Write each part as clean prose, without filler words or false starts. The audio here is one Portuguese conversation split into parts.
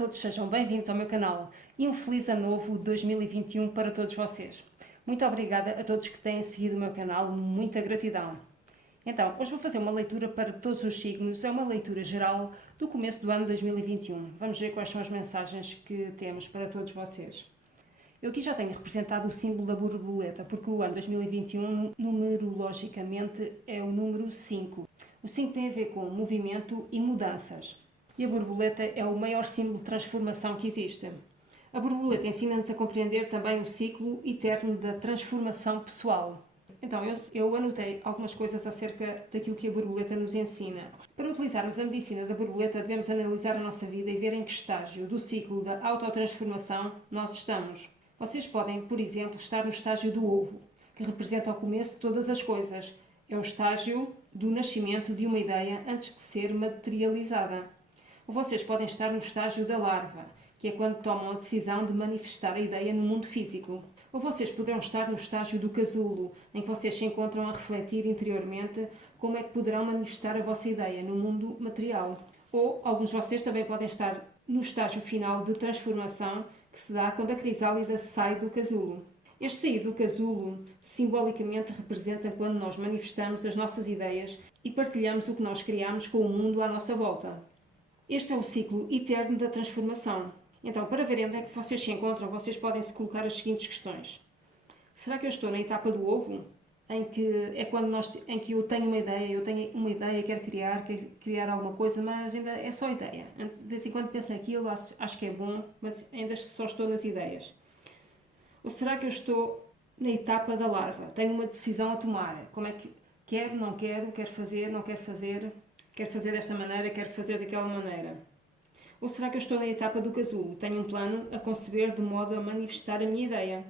todos, sejam bem-vindos ao meu canal e um feliz ano novo 2021 para todos vocês. Muito obrigada a todos que têm seguido o meu canal, muita gratidão. Então, hoje vou fazer uma leitura para todos os signos, é uma leitura geral do começo do ano 2021. Vamos ver quais são as mensagens que temos para todos vocês. Eu aqui já tenho representado o símbolo da borboleta, porque o ano 2021, numerologicamente, é o número 5. O 5 tem a ver com movimento e mudanças. E a borboleta é o maior símbolo de transformação que existe. A borboleta ensina-nos a compreender também o ciclo eterno da transformação pessoal. Então, eu anotei algumas coisas acerca daquilo que a borboleta nos ensina. Para utilizarmos a medicina da borboleta, devemos analisar a nossa vida e ver em que estágio do ciclo da autotransformação nós estamos. Vocês podem, por exemplo, estar no estágio do ovo, que representa o começo de todas as coisas. É o estágio do nascimento de uma ideia antes de ser materializada. Ou vocês podem estar no estágio da larva, que é quando tomam a decisão de manifestar a ideia no mundo físico. Ou vocês poderão estar no estágio do casulo, em que vocês se encontram a refletir interiormente como é que poderão manifestar a vossa ideia no mundo material. Ou alguns de vocês também podem estar no estágio final de transformação, que se dá quando a crisálida sai do casulo. Este sair do casulo simbolicamente representa quando nós manifestamos as nossas ideias e partilhamos o que nós criamos com o mundo à nossa volta. Este é o ciclo eterno da transformação. Então, para verem onde é que vocês se encontram, vocês podem se colocar as seguintes questões. Será que eu estou na etapa do ovo? Em que eu tenho uma ideia, quero criar alguma coisa, mas ainda é só ideia. De vez em quando penso naquilo, acho que é bom, mas ainda só estou nas ideias. Ou será que eu estou na etapa da larva? Tenho uma decisão a tomar. Como é que quero, não quero, quero fazer, não quero fazer, quero fazer desta maneira, quero fazer daquela maneira? Ou será que eu estou na etapa do casulo? Tenho um plano a conceber de modo a manifestar a minha ideia.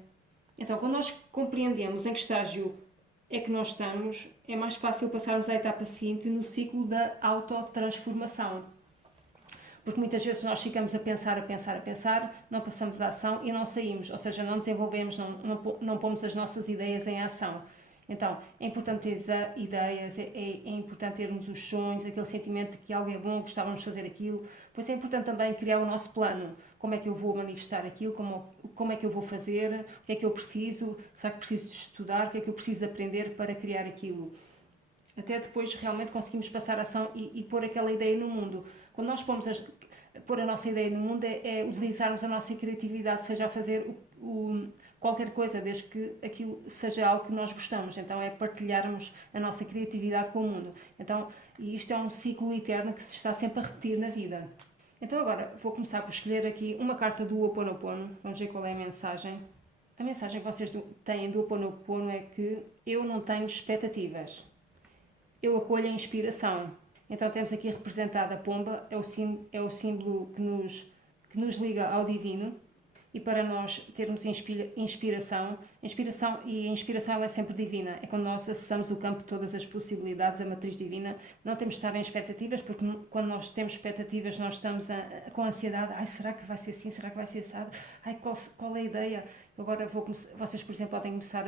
Então, quando nós compreendemos em que estágio é que nós estamos, é mais fácil passarmos à etapa seguinte no ciclo da autotransformação. Porque muitas vezes nós ficamos a pensar, não passamos a ação e não saímos, ou seja, não desenvolvemos, não pomos as nossas ideias em ação. Então, é importante ter ideias, é importante termos os sonhos, aquele sentimento de que algo é bom, gostávamos de fazer aquilo. Pois é importante também criar o nosso plano. Como é que eu vou manifestar aquilo? Como é que eu vou fazer? O que é que eu preciso? Será que preciso de estudar? O que é que eu preciso de aprender para criar aquilo? Até depois realmente conseguimos passar a ação e pôr aquela ideia no mundo. Quando nós pôr a nossa ideia no mundo é utilizarmos a nossa criatividade, seja a fazer qualquer coisa, desde que aquilo seja algo que nós gostamos. Então é partilharmos a nossa criatividade com o mundo. E isto é um ciclo eterno que se está sempre a repetir na vida. Então agora vou começar por escolher aqui uma carta do Ho Oponopono. Vamos ver qual é a mensagem. A mensagem que vocês têm do Ho Oponopono é que eu não tenho expectativas. Eu acolho a inspiração. Então temos aqui representada a pomba, é o símbolo que nos liga ao divino. E para nós termos inspiração ela é sempre divina. É quando nós acessamos o campo de todas as possibilidades, a matriz divina. Não temos de estar em expectativas, porque quando nós temos expectativas nós estamos com ansiedade. Ai, será que vai ser assim? Será que vai ser assado? Ai, qual é a ideia? Agora vocês, por exemplo, podem começar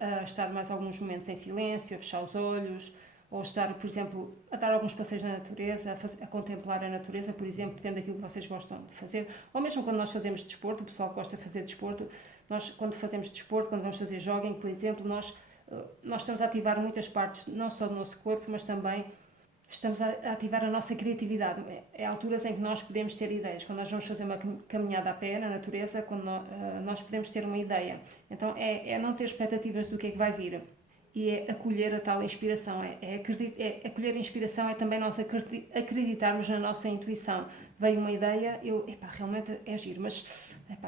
a estar mais alguns momentos em silêncio, a fechar os olhos, ou estar, por exemplo, a dar alguns passeios na natureza, a contemplar a natureza, por exemplo, depende daquilo que vocês gostam de fazer. Ou mesmo quando nós fazemos desporto, o pessoal que gosta de fazer desporto, nós quando fazemos desporto, quando vamos fazer jogging, por exemplo, nós estamos a ativar muitas partes, não só do nosso corpo, mas também estamos a ativar a nossa criatividade. É alturas em que nós podemos ter ideias. Quando nós vamos fazer uma caminhada a pé na natureza, quando nós podemos ter uma ideia. Então é não ter expectativas do que é que vai vir. E é acolher a tal inspiração. Acolher a inspiração é também nós acreditarmos na nossa intuição. Veio uma ideia, realmente é giro, mas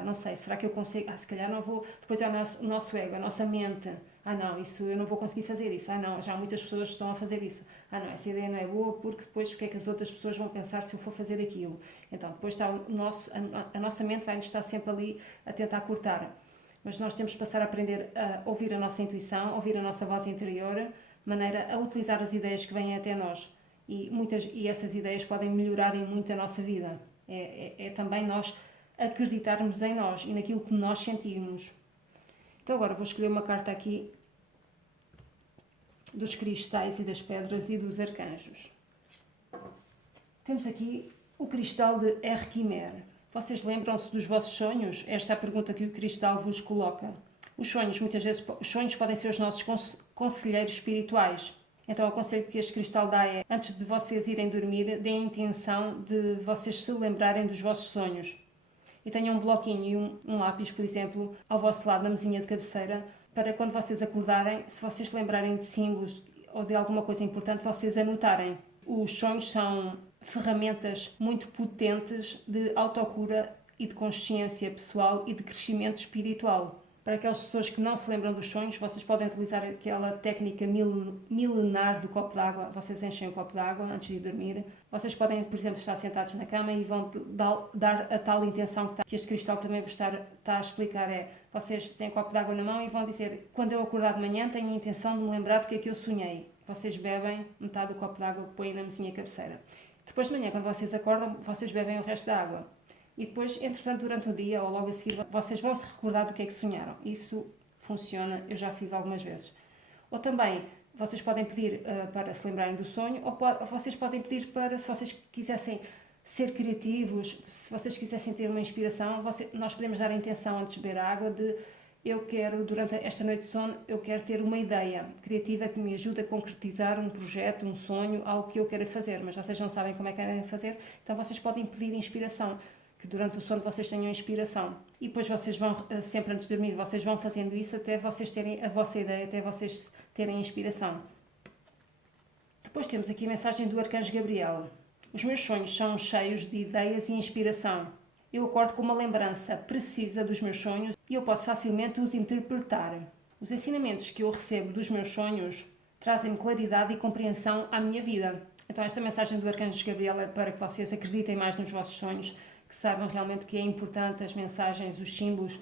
não sei, será que eu consigo? Se calhar não vou. Depois é o nosso ego, a nossa mente. Não, isso eu não vou conseguir fazer isso. Não, já muitas pessoas estão a fazer isso. Não, essa ideia não é boa, porque depois o que é que as outras pessoas vão pensar se eu for fazer aquilo? Então, depois está a nossa mente vai nos estar sempre ali a tentar cortar. Mas nós temos de passar a aprender a ouvir a nossa intuição, a ouvir a nossa voz interior, de maneira a utilizar as ideias que vêm até nós. E essas ideias podem melhorar em muito a nossa vida. É também nós acreditarmos em nós e naquilo que nós sentimos. Então agora vou escolher uma carta aqui dos cristais e das pedras e dos arcanjos. Temos aqui O cristal de Herkimer. Vocês lembram-se dos vossos sonhos? Esta é a pergunta que o cristal vos coloca. Os sonhos, muitas vezes, os sonhos podem ser os nossos conselheiros espirituais. Então, o conselho que este cristal dá é, antes de vocês irem dormir, deem a intenção de vocês se lembrarem dos vossos sonhos. E tenham um bloquinho e um lápis, por exemplo, ao vosso lado, na mesinha de cabeceira, para quando vocês acordarem, se vocês se lembrarem de símbolos ou de alguma coisa importante, vocês anotarem. Os sonhos são ferramentas muito potentes de autocura e de consciência pessoal e de crescimento espiritual. Para aquelas pessoas que não se lembram dos sonhos, vocês podem utilizar aquela técnica milenar do copo d'água. Vocês enchem o copo d'água antes de dormir. Vocês podem, por exemplo, estar sentados na cama e vão dar a tal intenção que este cristal também vos está a explicar. Vocês têm o copo d'água na mão e vão dizer: quando eu acordar de manhã, tenho a intenção de me lembrar do que é que eu sonhei. Vocês bebem metade do copo d'água que põem na mesinha cabeceira. Depois de manhã, quando vocês acordam, vocês bebem o resto da água. E depois, entretanto, durante o dia ou logo a seguir, vocês vão se recordar do que é que sonharam. Isso funciona, eu já fiz algumas vezes. Ou também, vocês podem pedir para se lembrarem do sonho, ou vocês podem pedir para, se vocês quisessem ser criativos, se vocês quisessem ter uma inspiração, nós podemos dar a intenção antes de beber a água de: eu quero, durante esta noite de sono, eu quero ter uma ideia criativa que me ajude a concretizar um projeto, um sonho, algo que eu quero fazer, mas vocês não sabem como é que querem fazer, então vocês podem pedir inspiração, que durante o sono vocês tenham inspiração. E depois vocês vão, sempre antes de dormir, vocês vão fazendo isso até vocês terem a vossa ideia, até vocês terem inspiração. Depois temos aqui a mensagem do Arcanjo Gabriel. Os meus sonhos são cheios de ideias e inspiração. Eu acordo com uma lembrança precisa dos meus sonhos e eu posso facilmente os interpretar. Os ensinamentos que eu recebo dos meus sonhos trazem-me claridade e compreensão à minha vida. Então esta mensagem do Arcanjo Gabriel é para que vocês acreditem mais nos vossos sonhos, que saibam realmente que é importante as mensagens, os símbolos,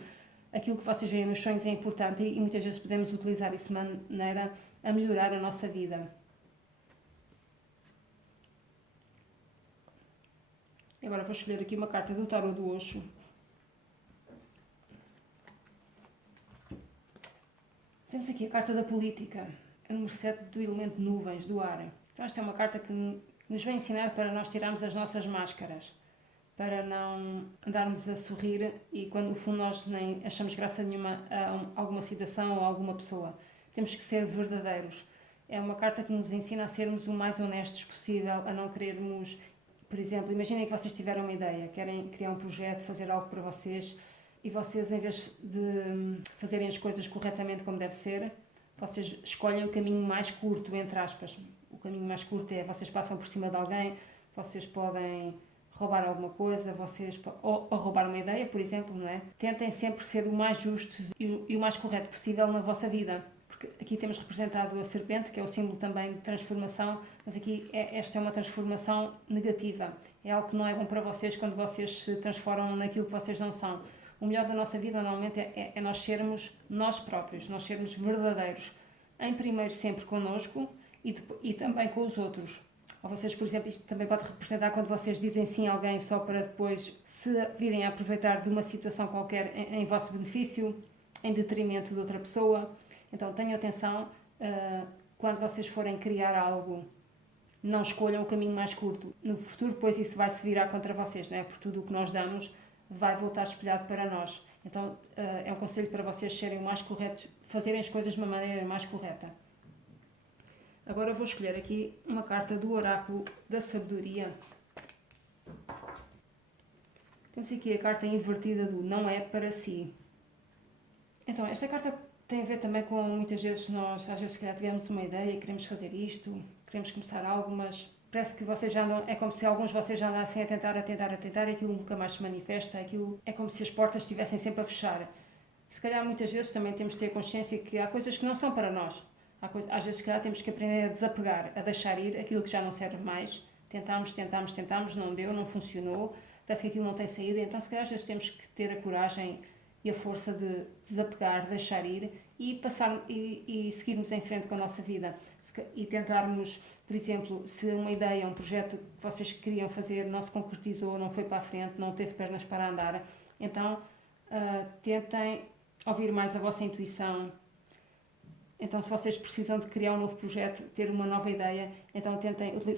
aquilo que vocês veem nos sonhos é importante e muitas vezes podemos utilizar isso de maneira a melhorar a nossa vida. Agora vou escolher aqui uma carta do Tarot do Osho. Temos aqui a carta da política, o número 7 do elemento nuvens, do ar. Então esta é uma carta que nos vem ensinar para nós tirarmos as nossas máscaras, para não andarmos a sorrir e quando no fundo nós nem achamos graça nenhuma a alguma situação ou a alguma pessoa. Temos que ser verdadeiros. É uma carta que nos ensina a sermos o mais honestos possível, a não querermos. Por exemplo, imaginem que vocês tiveram uma ideia, querem criar um projeto, fazer algo para vocês e vocês, em vez de fazerem as coisas corretamente como deve ser, vocês escolhem o caminho mais curto, entre aspas. O caminho mais curto é vocês passam por cima de alguém, vocês podem roubar alguma coisa, ou roubar uma ideia, por exemplo, não é? Tentem sempre ser o mais justos e o mais correto possível na vossa vida. Porque aqui temos representado a serpente, que é o símbolo também de transformação, mas aqui esta é uma transformação negativa. É algo que não é bom para vocês quando vocês se transformam naquilo que vocês não são. O melhor da nossa vida normalmente é nós sermos nós próprios, nós sermos verdadeiros. Em primeiro sempre connosco e também com os outros. Ou vocês, por exemplo, isto também pode representar quando vocês dizem sim a alguém só para depois se virem a aproveitar de uma situação qualquer em vosso benefício, em detrimento de outra pessoa. Então tenham atenção, quando vocês forem criar algo, não escolham o caminho mais curto. No futuro, depois isso vai se virar contra vocês, não é? Porque tudo o que nós damos vai voltar espelhado para nós. Então é um conselho para vocês serem o mais corretos, fazerem as coisas de uma maneira mais correta. Agora vou escolher aqui uma carta do Oráculo da Sabedoria. Temos aqui a carta invertida do não é para si. Então, esta carta tem a ver também com, muitas vezes, nós às vezes se calhar tivemos uma ideia, queremos fazer isto, queremos começar algo, mas parece que vocês já andam, é como se alguns de vocês já andassem a tentar e aquilo nunca mais se manifesta, aquilo é como se as portas estivessem sempre a fechar. Se calhar muitas vezes também temos de ter consciência que há coisas que não são para nós. Às vezes se calhar temos que aprender a desapegar, a deixar ir aquilo que já não serve mais. Tentámos, não deu, não funcionou, parece que aquilo não tem saída, então se calhar às vezes temos que ter a coragem e a força de desapegar, deixar ir e passar e seguirmos em frente com a nossa vida e tentarmos, por exemplo, se uma ideia, um projeto que vocês queriam fazer não se concretizou, não foi para a frente, não teve pernas para andar, então tentem ouvir mais a vossa intuição, Então, se vocês precisam de criar um novo projeto, ter uma nova ideia, então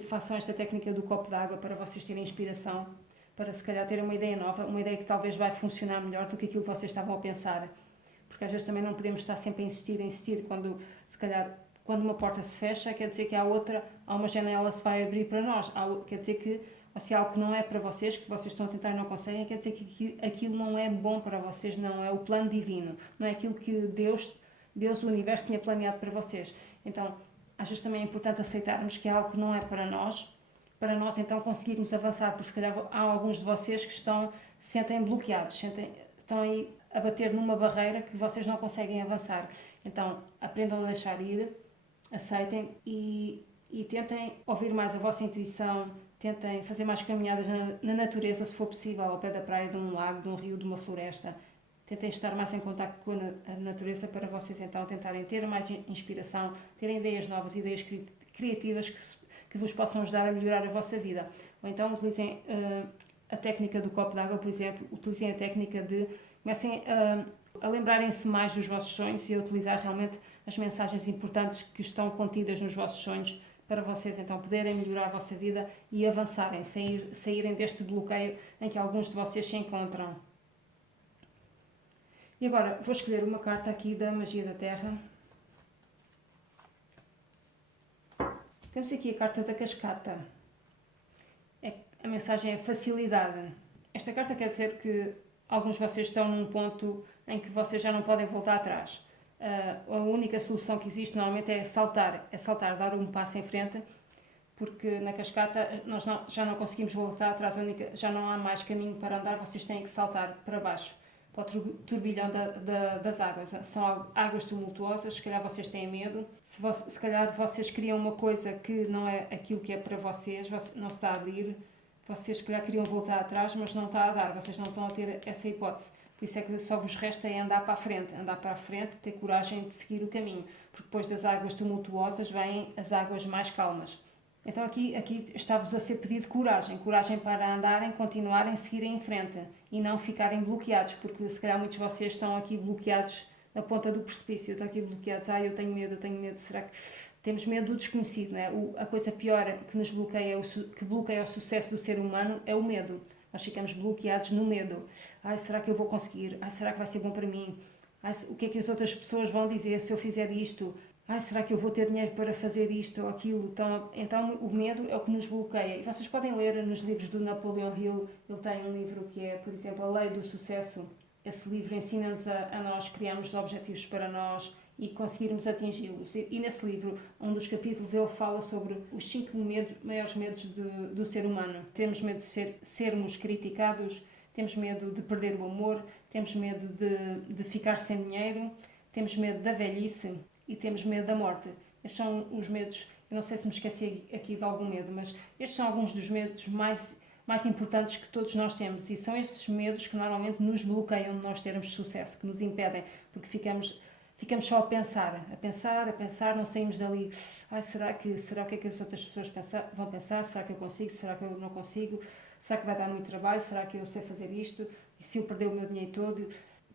façam esta técnica do copo d'água para vocês terem inspiração, para se calhar terem uma ideia nova, uma ideia que talvez vai funcionar melhor do que aquilo que vocês estavam a pensar. Porque às vezes também não podemos estar sempre a insistir, quando se calhar quando uma porta se fecha, quer dizer que há uma janela se vai abrir para nós, quer dizer que ou se há algo que não é para vocês, que vocês estão a tentar e não conseguem, quer dizer que aquilo não é bom para vocês, não é o plano divino, não é aquilo que Deus, o universo, tinha planeado para vocês. Então, às vezes também é importante aceitarmos que é algo que não é para nós então conseguirmos avançar, porque se calhar há alguns de vocês que se sentem bloqueados, estão aí a bater numa barreira que vocês não conseguem avançar. Então, aprendam a deixar ir, aceitem e tentem ouvir mais a vossa intuição, tentem fazer mais caminhadas na natureza, se for possível, ao pé da praia, de um lago, de um rio, de uma floresta. Tentem estar mais em contacto com a natureza para vocês então tentarem ter mais inspiração, terem ideias novas, ideias criativas que vos possam ajudar a melhorar a vossa vida. Ou então utilizem a técnica do copo d'água, por exemplo, utilizem a técnica de comecem a lembrarem-se mais dos vossos sonhos e a utilizar realmente as mensagens importantes que estão contidas nos vossos sonhos para vocês então poderem melhorar a vossa vida e avançarem, saírem deste bloqueio em que alguns de vocês se encontram. E agora vou escolher uma carta aqui da Magia da Terra. Temos aqui a carta da Cascata. A mensagem é facilidade. Esta carta quer dizer que alguns de vocês estão num ponto em que vocês já não podem voltar atrás. A única solução que existe normalmente é saltar, dar um passo em frente, porque na cascata nós já não conseguimos voltar atrás, já não há mais caminho para andar, vocês têm que saltar para baixo, para o turbilhão das águas. São águas tumultuosas, se calhar vocês têm medo, se calhar vocês criam uma coisa que não é aquilo que é para vocês, não se está a abrir, vocês se calhar queriam voltar atrás, mas não está a dar, vocês não estão a ter essa hipótese. Por isso é que só vos resta é andar para a frente, ter coragem de seguir o caminho, porque depois das águas tumultuosas vêm as águas mais calmas. Então aqui está-vos a ser pedido coragem para andarem, continuarem, seguirem em frente e não ficarem bloqueados, porque se calhar muitos de vocês estão aqui bloqueados na ponta do precipício, estão aqui bloqueados, eu tenho medo, será que... Temos medo do desconhecido, não é? A coisa pior que nos bloqueia, que bloqueia o sucesso do ser humano é o medo. Nós ficamos bloqueados no medo. Será que eu vou conseguir? Será que vai ser bom para mim? O que é que as outras pessoas vão dizer se eu fizer isto? Será que eu vou ter dinheiro para fazer isto ou aquilo? Então o medo é o que nos bloqueia. E vocês podem ler nos livros do Napoleon Hill, ele tem um livro que é, por exemplo, A Lei do Sucesso. Esse livro ensina-nos a nós criarmos objetivos para nós e conseguirmos atingi-los. E nesse livro, um dos capítulos, ele fala sobre os 5 maiores medos do ser humano. Temos medo de sermos criticados, temos medo de perder o amor, temos medo de ficar sem dinheiro, temos medo da velhice e temos medo da morte. Estes são os medos, eu não sei se me esqueci aqui de algum medo, mas estes são alguns dos medos mais importantes que todos nós temos, e são estes medos que normalmente nos bloqueiam de nós termos sucesso, que nos impedem, porque ficamos só a pensar, não saímos dali. Será o que é que as outras pessoas vão pensar? Será que eu consigo? Será que eu não consigo? Será que vai dar muito trabalho? Será que eu sei fazer isto? E se eu perder o meu dinheiro todo?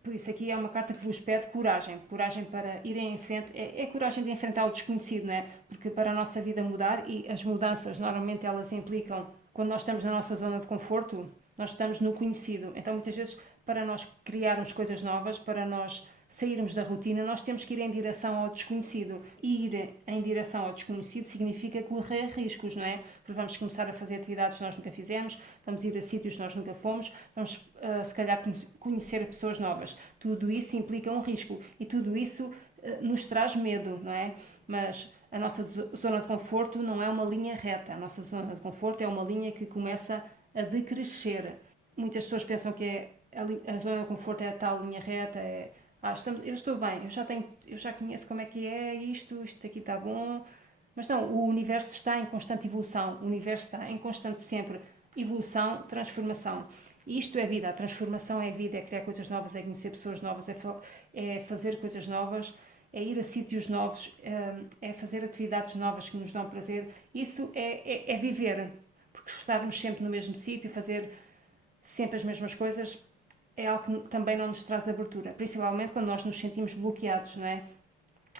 Por isso aqui é uma carta que vos pede coragem para irem em frente, é coragem de enfrentar o desconhecido, não é? Porque para a nossa vida mudar, e as mudanças normalmente elas implicam, quando nós estamos na nossa zona de conforto, nós estamos no conhecido. Então muitas vezes para nós criarmos coisas novas, para nós sairmos da rotina, nós temos que ir em direção ao desconhecido. E ir em direção ao desconhecido significa correr riscos, não é? Porque vamos começar a fazer atividades que nós nunca fizemos, vamos ir a sítios que nós nunca fomos, vamos se calhar conhecer pessoas novas. Tudo isso implica um risco e tudo isso nos traz medo, não é? Mas a nossa zona de conforto não é uma linha reta, a nossa zona de conforto é uma linha que começa a decrescer. Muitas pessoas pensam que a zona de conforto é a tal linha reta, eu estou bem, eu já conheço como é que é isto aqui está bom, mas não, o universo está em constante evolução, o universo está em constante sempre evolução, transformação. E isto é vida, a transformação é vida, é criar coisas novas, é conhecer pessoas novas, é fazer coisas novas, é ir a sítios novos, é fazer atividades novas que nos dão prazer. Isso é viver, porque estarmos sempre no mesmo sítio, fazer sempre as mesmas coisas, é algo que também não nos traz abertura, principalmente quando nós nos sentimos bloqueados, não é?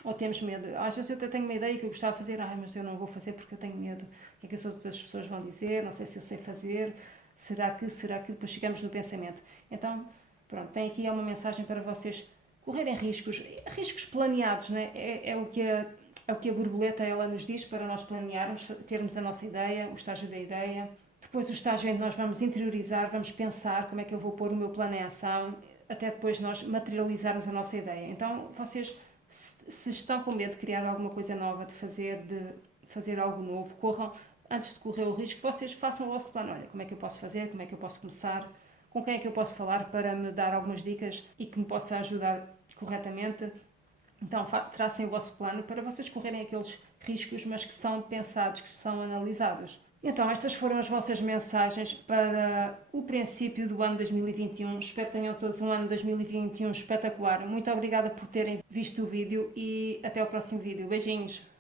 ou temos medo. Às vezes eu até tenho uma ideia que eu gostava de fazer, mas eu não vou fazer porque eu tenho medo. O que é que as outras pessoas vão dizer? Não sei se eu sei fazer. Será que? Depois chegamos no pensamento. Então, pronto, tem aqui uma mensagem para vocês correrem riscos, riscos planeados, né? É o que a borboleta ela nos diz para nós planearmos, termos a nossa ideia, o estágio da ideia. Depois o estágio em que nós vamos interiorizar, vamos pensar como é que eu vou pôr o meu plano em ação, até depois nós materializarmos a nossa ideia. Então, vocês, se estão com medo de criar alguma coisa nova, de fazer algo novo, corram, antes de correr o risco, vocês façam o vosso plano. Olha, como é que eu posso fazer, como é que eu posso começar, com quem é que eu posso falar para me dar algumas dicas e que me possa ajudar corretamente. Então, tracem o vosso plano para vocês correrem aqueles riscos, mas que são pensados, que são analisados. Então, estas foram as vossas mensagens para o princípio do ano 2021. Espero que tenham todos um ano 2021 espetacular. Muito obrigada por terem visto o vídeo e até ao próximo vídeo. Beijinhos!